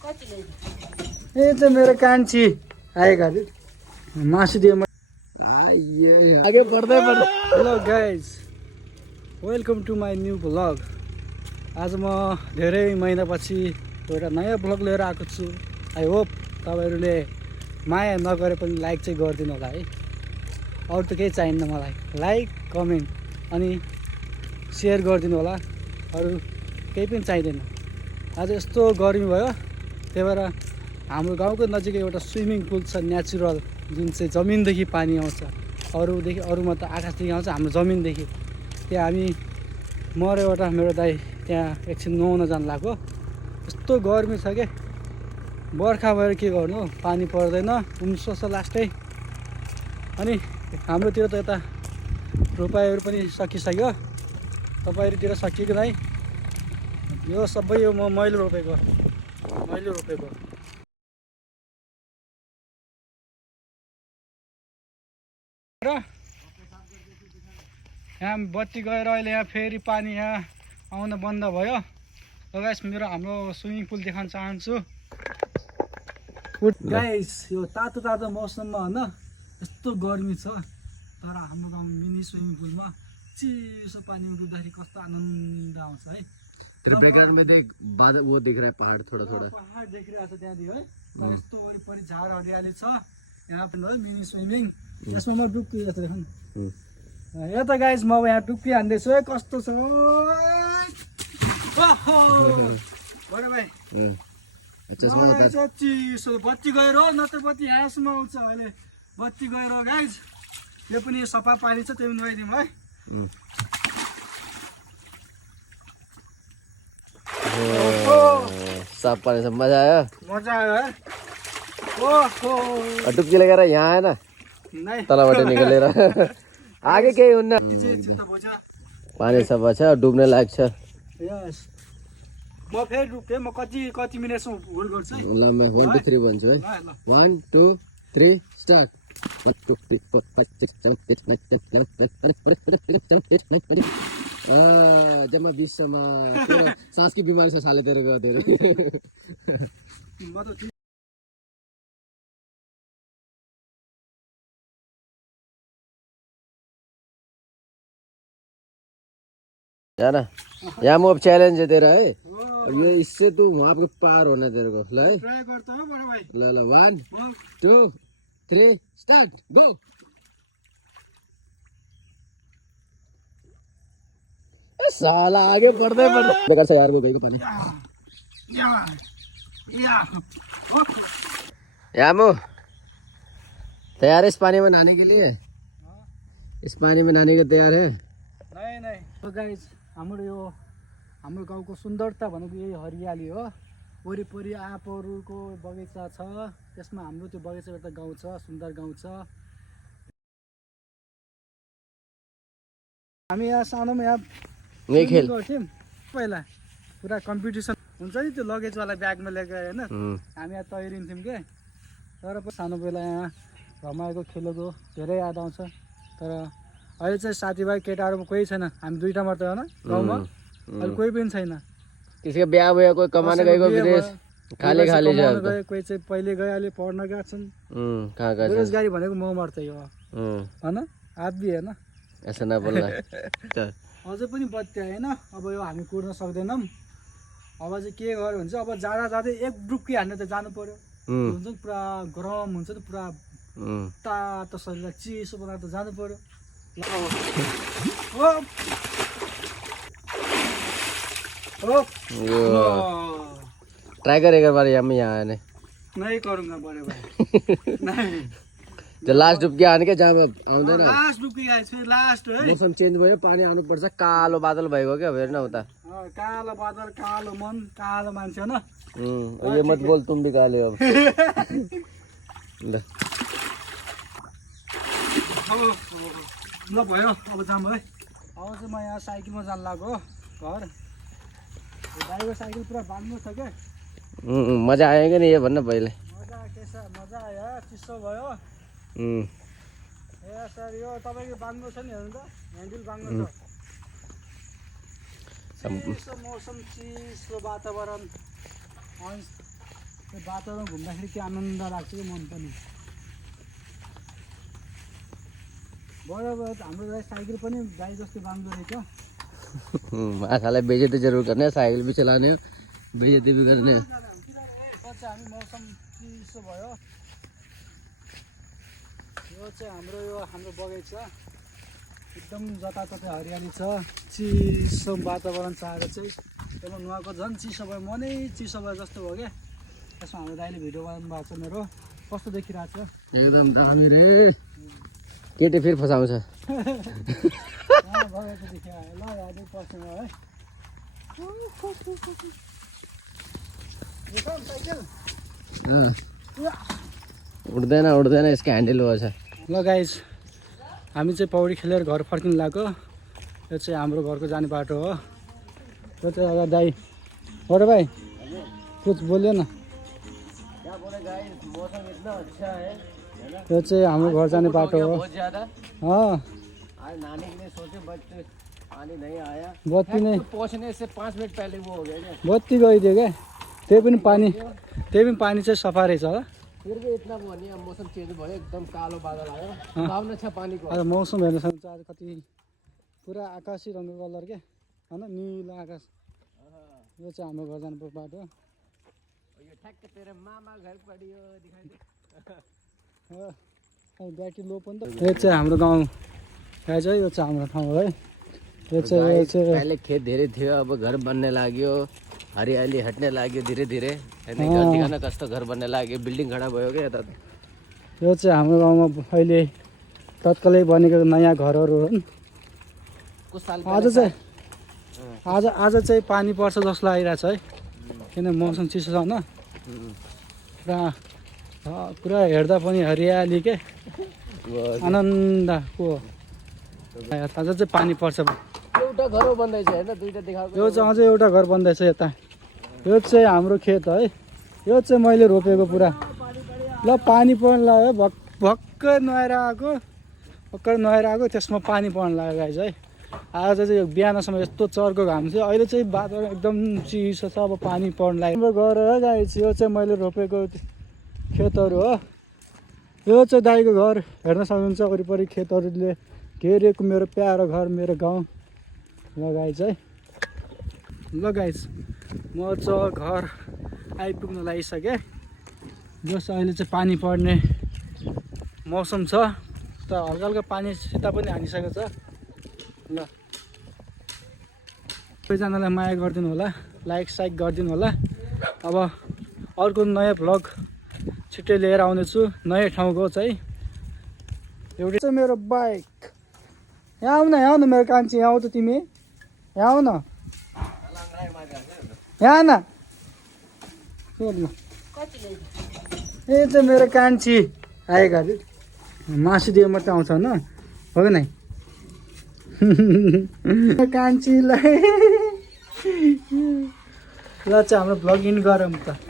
ये तो मेरो कान्छी आएगा मासु दियो आगे बढ्दै बढ्दै hello guys welcome to my new vlog आज म धेरै महिनापछि एउटा नयाँ भ्लग लिएर आएको छु आई होप तपाईहरुले माया नगरे पनि लाइक चाहिँ गरिदिनु होला है अरु त केही चाहिन्न मलाई लाइक कमेन्ट अनि शेयर गरिदिनु होला अरु केही पनि चाहिदैन आज यस्तो गर्मी भयो त्यही भएर हाम्रो गाउँको नजिकै एउटा स्विमिङ पुल छ नेचुरल जुन चाहिँ जमिनदेखि पानी आउँछ अरूमा त आकाशदेखि आउँछ हाम्रो जमिनदेखि त्यहाँ हामी म र एउटा मेरो दाइ त्यहाँ एकछिन नुहाउन जान लाग्यो यस्तो गर्मी छ के बर्खा भएर के गर्नु पानी पर्दैन उम्सोस् लास्टै अनि हाम्रोतिर त यता रोपाइहरू पनि सकिसक्यो तपाईहरुतिर सकिएको नै यो सबै यो मैले रोपेको र यहाँ बत्ती गएर अहिले यहाँ फेरि पानी यहाँ आउन बन्द भयो र गाइस हाम्रो स्विमिङ पुल देखाउन चाहन्छु गाइस यो तातो मौसममा हैन यस्तो गर्मी छ तर हाम्रो गाउँ मिनी स्विमिङ पुलमा चिसो पानी उड्दाखेरि कस्तो आनन्द आउँछ है तेरे बैकग्राउंड में देख बादल वो दिख रहा है पहाड़ थोड़ा पहाड़ देखिरहेको छ त्यहाँदेखि है यस्तो वरिपरि झार हरियाली छ यहाँ पनि है मिनी स्विमिङ यसमा म डुब्की जस्तो देख्नु यो त गाइस म यहाँ डुब्की हान्दैछु है कस्तो छ ओहो बडे भाइ अच्छा चिसो बत्ती गएर हो नत्र बत्ती यहाँसम्म आउँछ अहिले बत्ती गएर हो गाइस यो पनि सफा पानी छ त्यो पनि नुहाइदिउँ है साफ पानी से मजा आया है ओहो डुबकी लगाएर यहाँ आएन नहीं तलबाट निकलेर आगे केही हुन्न पानी सफा छ डुब्ने लाग्छ यस म फेरि डुब्थे म कति मिनेटसम्म होल्ड गर्छु है ल म 1 2 3 भन्छु है 1 2 3 स्टार्ट 1 2 3 4 5 6 7 8 9 10 11 12 जम्मा 20 सम्म सांस की बीमारी से साले तेरे को तेरे जाना यहाँ अब चैलेंज है तेरा है अब ये इससे तू वहाँ पे पार होना तेरे को ले ट्राई करता हूं बड़ा भाई ले 1 2 3 स्टार्ट गो साला आगे बढ़ते बेकार से यार वो गई को पानी यामू तैयार है इस पानी में नहाने के लिए इस पानी में नहाने के तैयार है नहीं तो गाइस हाम्रो गाउँको सुन्दरता भनेको यही हरियाली हो वरिपरि आँपहरूको बगैँचा छ त्यसमा हाम्रो त्यो बगैँचाबाट गाउँ छ सुन्दर गाउँ छ हामी यहाँ सानोमा यहाँ खेल गर्थ्यौँ पहिला पुरा कम्पिटिसन हुन्छ नि त्यो लगेजवाला ब्यागमा लिएर होइन हामी यहाँ तैरिन्थ्यौँ के तर सानो बेला यहाँ रमाएको खेलेको धेरै याद आउँछ तर अहिले चाहिँ साथीभाइ केटाहरू कोही छैन हामी दुईटा मात्रै हो न गाउँमा अहिले कोही पनि छैन किसी का ब्याह भयो कोही कमाने गएको विदेश खाली छ कोही चाहिँ पहिले गए अहिले पढ्न गएको छन् कहाँ बेरोजगारी भनेको म मात्रै हो हैन आदि हैन ऐसा नबोल्ला अझै पनि बत्ती आएन अब यो हामी कुर्न सक्दैनौँ अब चाहिँ के गर्यो भने चाहिँ अब जाँदै एक डुब्की हान्ने त जानु पर्यो हुन्छ नि पुरा गरम हुन्छ नि पुरा तातो शरीरलाई चिसो बनाएर त जानु पर्यो ट्राई करेगा बार यहाँ आने नहीं करूंगा बड़े भाई नहीं जो लास्ट डुब्की आने के जहाँ आउँदैन लास्ट डुब्की गाइस फिर लास्ट है मौसम चेन्ज भयो पानी आउनु पर्छ कालो बादल भएको क्या हेर्न उता कालो बादल कालो मन कालो मान्छे हैन ये मत बोल तुम भी काले अब ल ल भयो अब जाम है अब चाहिँ म यहाँ साइकलमा जान लाग्यो घर दाइको साइकल पुरा बाँध्नु छ के मजा आयो कि नहीं ये भन्न पहिले मजा आयो चिसो भयो ए सर यो तपाईको बाँध्नु छ नि हेर्नु त ह्यान्डल बाँध्नु छ चिसो मौसम चिसो वातावरण त्यो वातावरण घुम्दाखेरि के आनन्द लाग्छ कि मन पनि। बराबर हाम्रो गाई साइकल पनि गाई जस्तो बाँध्दो रहेछ। माछालाई बेइज्जती जरुर गर्ने, साइकल भी चलाने, बेइज्जती भी गर्ने। हामी मौसम चिसो भयो। यो चाहिँ हाम्रो बगैँचा एकदम जताततै हरियाली छ। चिसो वातावरण चाहेर चाहिँ त्यसमा नुहाएको झन् चिसो भयो, मनै चिसो भयो जस्तो भयो क्या। त्यसमा हाम्रो दाइले भिडियो बनाउनु भएको छ मेरो, कस्तो देखिरहेको छ। एकदम दामी रे। केटी फेरि फसाउँछ। बगैँचा देखियो ल यादै पर्छौँ है। उठ्दैन उठ्दैन यसको ह्यान्डल भएछ। ल गाइज हामी चाहिँ पौडी खेलेर घर फर्किनु लाग्यो। यो चाहिँ हाम्रो घरको जाने बाटो हो। यो चाहिँ अगाडि दाई बडो भाइ कुछ बोल्यो न। यो चाहिँ हाम्रो घर जाने बाटो हो। बत्ती नै पहुंचने से 5 मिनट पहले वो हो गया क्या? बत्ती गइदियो क्या। त्यही पनि पानी चाहिँ सफा रहेछ होला। फिर भी इतना वो नहीं है, मौसम चेंज भयो एकदम कालो बादल आयो। भावना छ पानी को। आज मौसम हेर्न सक्नुहुन्छ, आज कति पुरा आकाशी रङको कलर के हैन, निलो आकाश। यो चाहिँ हाम्रो घर जानु पर्ने बाटो। यो ठ्याक्क तेरो मामा घर पडियो दिखाइ दे। ब्याट्री लो पनि त। यो चाहिँ हाम्रो गाउँ गाइज है, यो चाहिँ हाम्रो ठाउँ है। यो चाहिँ पहले खेत धेरै थियो, अब घर बन्ने लाग्यो, हरियाली हट्ने लाग्यो धीरे धीरे। अनि घर ठिकाना कस्तो घर बन्ने लाग्यो, बिल्डिङ खडा भयो क्या यता। यो चाहिँ हाम्रो गाउँमा अहिले तत्कालै बनेको नयाँ घरहरू हुन्। कुछ साल आज चाहिँ पानी पर्छ जस्तो लागिरहेछ है, किन मौसम चिसो छ होइन। पुरा हेर्दा पनि हरियाली के आनन्दको। आज चाहिँ पानी पर्छ। एउटा घर बन्दैछ हैन, दुईटा देखाएको। यो चाहिँ अझै एउटा घर बन्दैछ यता। यो चाहिँ हाम्रो खेत है। यो चाहिँ मैले रोपेको पुरा। ल पानी पर्न लाग्यो, भर्खर नुहाएर आएको त्यसमा पानी पर्न लाग्यो गाइज है। आज चाहिँ यो बिहानसम्म यस्तो चर्को घाम थियो, अहिले चाहिँ वातावरण एकदम चिसो छ, अब पानी पर्न लाग्यो। हाम्रो घर है गाइज, यो चाहिँ मैले रोपेको खेतहरू हो। यो चाहिँ दाइको घर हेर्न सक्नुहुन्छ, वरिपरि खेतहरूले घेरेको मेरो प्यारो घर, मेरो गाउँ। ल गाइज है, ल गाइज म चाहिँ घर आइपुग्न लागिसकेँ। जस अहिले चाहिँ पानी पर्ने मौसम छ, त हल्का हल्का पानी सिता पनि हानिसकेको छ। ल सबैजनालाई माया गरिदिनु होला, लाइक साइक गरिदिनु होला। अब अर्को नयाँ भ्लग छिट्टै लिएर आउनेछु, नयाँ ठाउँको चाहिँ। एउटा चाहिँ मेरो बाइक। यहाँ आऊ न मेरो कान्छी, यहाँ आऊ त तिमी, यहाँ आऊ न, यहाँ न। ए चाहिँ मेरो कान्छी आएको अरे, मासु दियो मात्रै आउँछ न, हो कि नै। कान्छीलाई ल चाहिँ हाम्रो भ्लग इन गरौँ त।